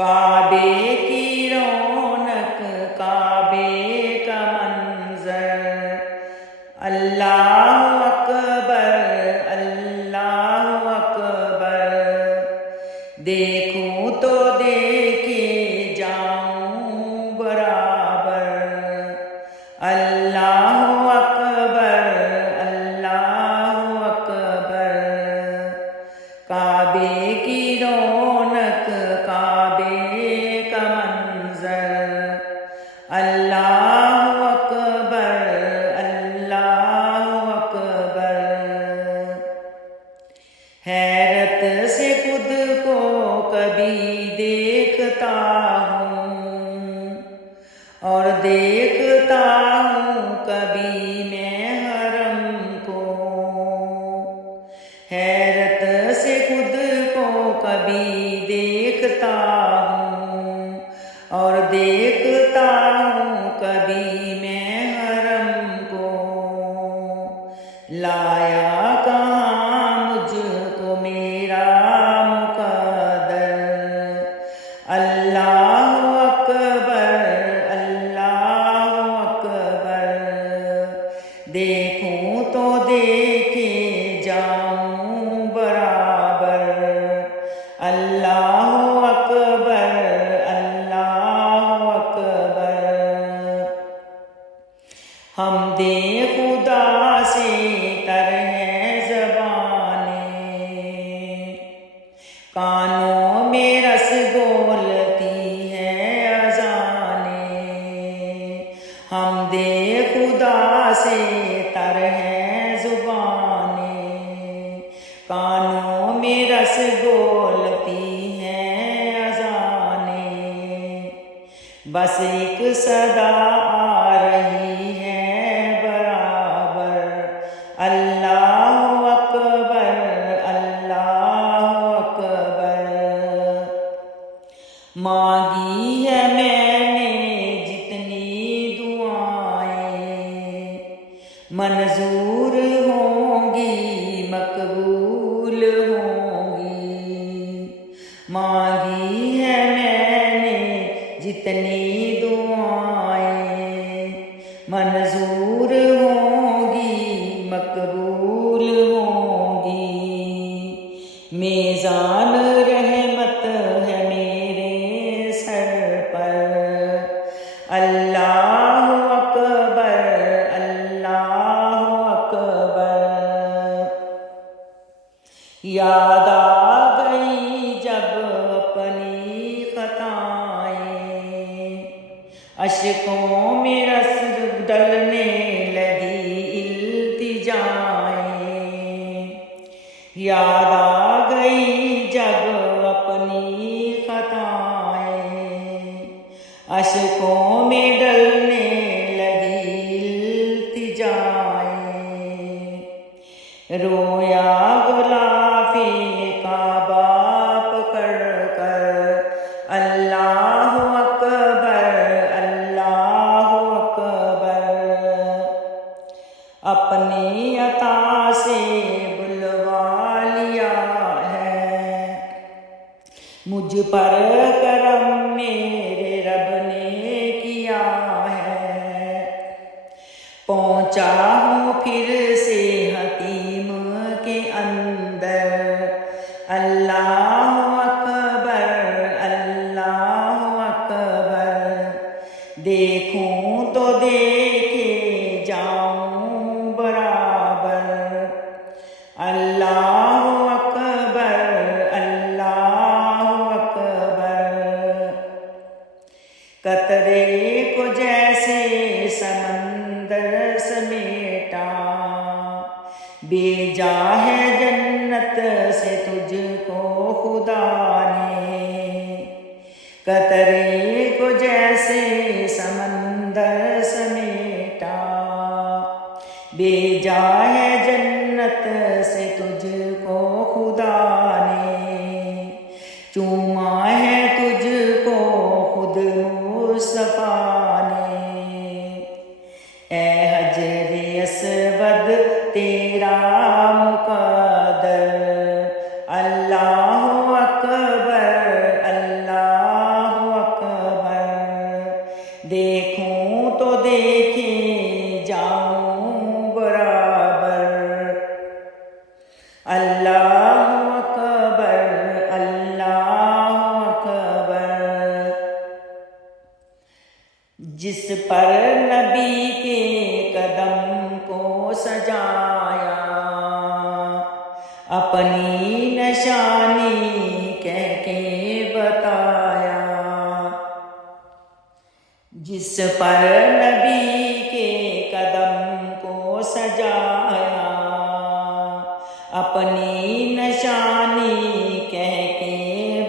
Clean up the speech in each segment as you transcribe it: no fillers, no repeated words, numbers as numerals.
کعبے کی رونق، کعبے کا منظر، اللہ اکبر اللہ اکبر، دیکھوں تو دیکھے جاؤں برابر، اللہ اکبر اللہ اکبر، کعبے کی رونق، کعبے کا منظر، اللہ اکبر اللہ اکبر، حیرت سے خود کو کبھی دیکھتا ہوں اور دیکھتا ہوں کبھی میں حرم کو، حیرت سے خود کو کبھی دیکھتا ہوں اور دیکھتا ہوں کبھی میں حرم کو، لایا کہاں مجھ کو میرا مقدر، اللہ اکبر اللہ اکبر، دیکھوں تو دیکھے جاؤں برابر، اللہ اکبر اللہ اکبر، حمد خدا سے تر ہے زبانیں، کانوں میں رس گولتی ہے اذانیں، حمد خدا سے تر ہے زبانیں، کانوں میں رس گولتی ہے اذانیں، بس ایک صدا آ رہی ہے برابر، اللہ اکبر اللہ اکبر، مانگی ہے میں نے جتنی دعائیں، منظور ہوں گی مقبول ہوں گی، مانگی ہے میں نے جتنی دعائیں، منظور ہوں گی مقبول ہوں گی، میزان رحمت ہے میرے سر پر، اللہ اکبر اللہ اکبر، یاد آ گئی جب اپنی خطائیں، اشکوں میں رس ڈلنے لگی التجائیں، یاد آ گئی جب اپنی خطائیں، اشکوں میں ڈلنے لگی التجائیں، رویا غلاف کعبہ پکڑ کر، اللہ اکبر اللہ اکبر، اپنی عطا سے بلوا لیا ہے، مجھ پر کرم میرے رب نے کیا ہے، پہنچا ہوں پھر سے حتیم کے اندر، اللہ اکبر اللہ اکبر، دیکھوں تو دیکھے جاؤں برابر، اللہ اکبر اللہ اکبر، قطرے کو جیسے سمندر سمیٹا، بھیجا ہے جنت سے تجھ کو خدا نے، قطرے کو جیسے سمندر سمیٹا، بھیجا ہے جنت سے تجھ کو خدا نے، چوما ہے تجھ کو خود مصطفیٰ نے، اے حجر اسود تیرا مقدر، اللہ اکبر اللہ دیکھوں تو دیکھے جاؤں برابر، اللہ اکبر اللہ اکبر۔ جس پر نبی کے قدم کو سجایا، اپنی نشانی کہہ کے بتایا، جس پر نبی کے قدم کو سجایا، اپنی نشانی کہہ کے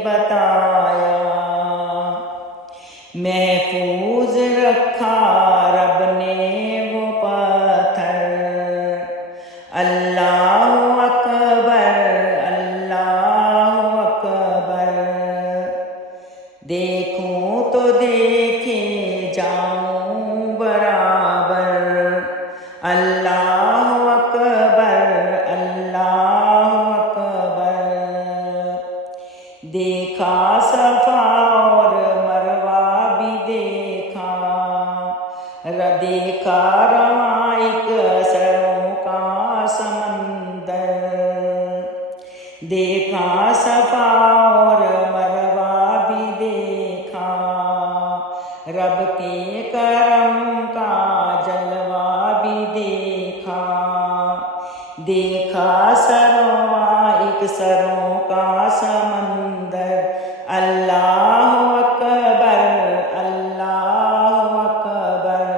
بتایا، محفوظ رکھا رب نے وہ پتھر، اللہ اکبر اللہ اکبر۔ دیکھوں تو دیکھے جاؤں برابر، اللہ اکبر اللہ اکبر۔ دیکھا صفا اور مروہ بھی دیکھا، دیکھا رواں ایک سروں کا سمندر، دیکھا صفا اور مروہ بھی دیکھا، رب کے کرم کا جلوہ بھی دیکھا، دیکھا سرواں ایک سروں کا سمندر، اللہ اکبر اللہ اکبر۔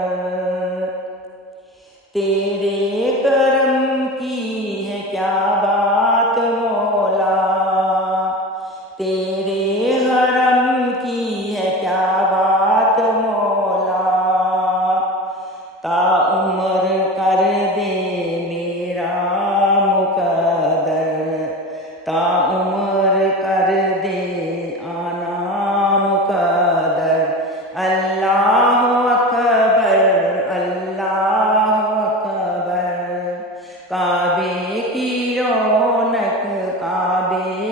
تیرے کرم کی ہے کیا بات مولا، تیرے حرم کی ہے کیا بات مولا، تا عمر کر دے میرا مقدر، تا عمر کر دے آنا مقدر، اللہ اکبر اللہ اکبر۔ کعبے کی رونق کعبے